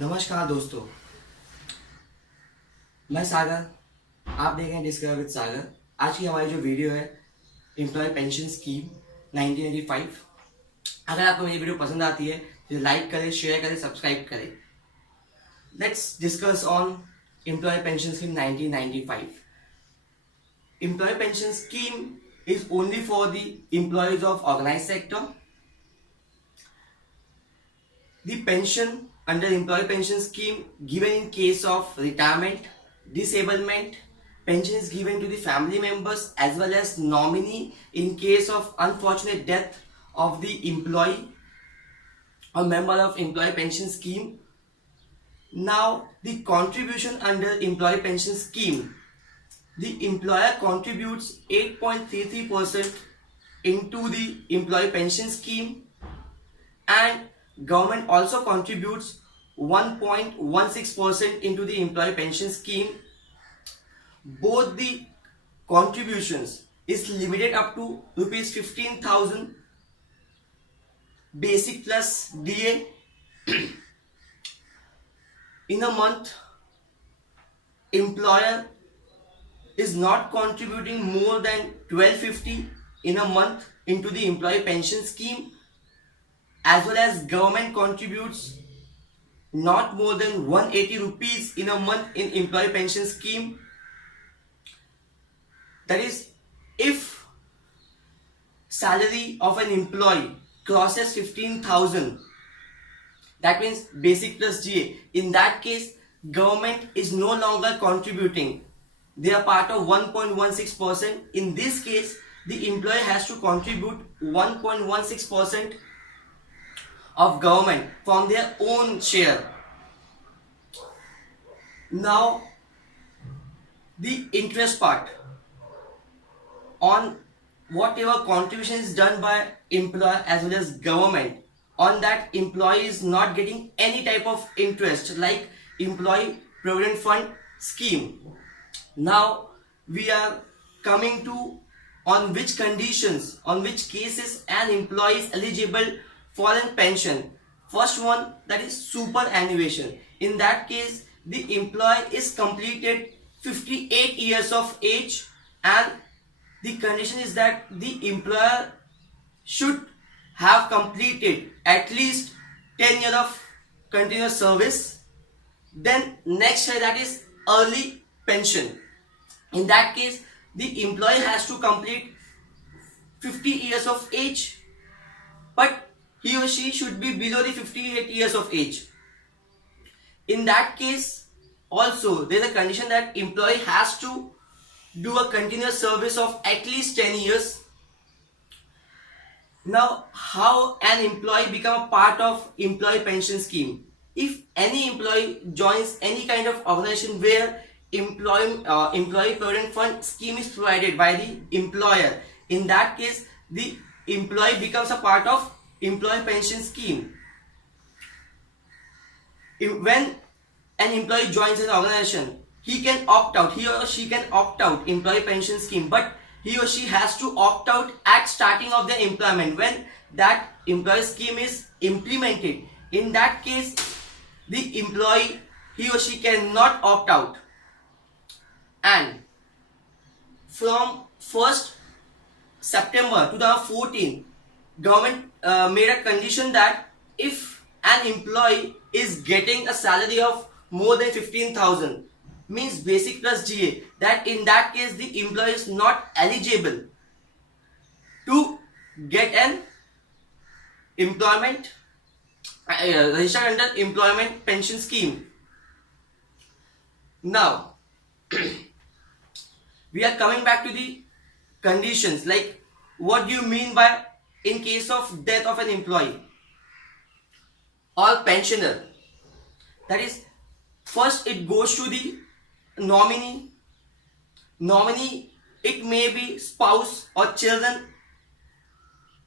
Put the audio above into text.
नमस्कार दोस्तों, मैं सागर। आप देख रहे हैं डिस्कवर विद सागर। आज की हमारी जो वीडियो है एम्प्लॉय पेंशन स्कीम 1985। अगर आपको मेरी वीडियो पसंद आती है तो लाइक करें, शेयर करें, सब्सक्राइब करें। Let's discuss on employ pension scheme 1995। Employ pension scheme is only for the employees of organized sector. The pension under employee pension scheme given in case of retirement, disablement, pension is given to the family members as well as nominee in case of unfortunate death of the employee or member of employee pension scheme. Now the contribution under employee pension scheme, the employer contributes 8.33% into the employee pension scheme, and government also contributes 1.16% into the employee pension scheme. Both the contributions is limited up to rupees 15,000 basic plus DA in a month. Employer is not contributing more than 1250 in a month into the employee pension scheme, as well as government contributes not more than 180 rupees in a month in employee pension scheme. That is, if salary of an employee crosses 15,000, that means basic plus GA, in that case government is no longer contributing. They are part of 1.16%. In this case the employee has to contribute 1.16% of government from their own share. Now the interest part on whatever contribution is done by employer as well as government, on that employee is not getting any type of interest like employee provident fund scheme. Now we are coming to on which conditions, on which cases an employee is eligible for a pension. First one, that is superannuation. In that case the employee is completed 58 years of age, and the condition is that the employer should have completed at least 10 years of continuous service. Then next year, that is early pension. In that case the employee has to complete 50 years of age, but he or she should be below the 58 years of age. In that case also there is a condition that employee has to do a continuous service of at least 10 years. Now how an employee become a part of employee pension scheme? If any employee joins any kind of organization where employee provident fund scheme is provided by the employer, in that case the employee becomes a part of employee pension scheme. When an employee joins an organization, he or she can opt out employee pension scheme, but he or she has to opt out at starting of their employment when that employee scheme is implemented. In that case the employee, he or she cannot opt out. And from 1st September 2014, government made a condition that if an employee is getting a salary of more than 15,000, means basic plus GA, that in that case the employee is not eligible to get an employment registered under employment pension scheme. Now we are coming back to the conditions, like what do you mean by in case of death of an employee or pensioner? That is, first it goes to the nominee. It may be spouse or children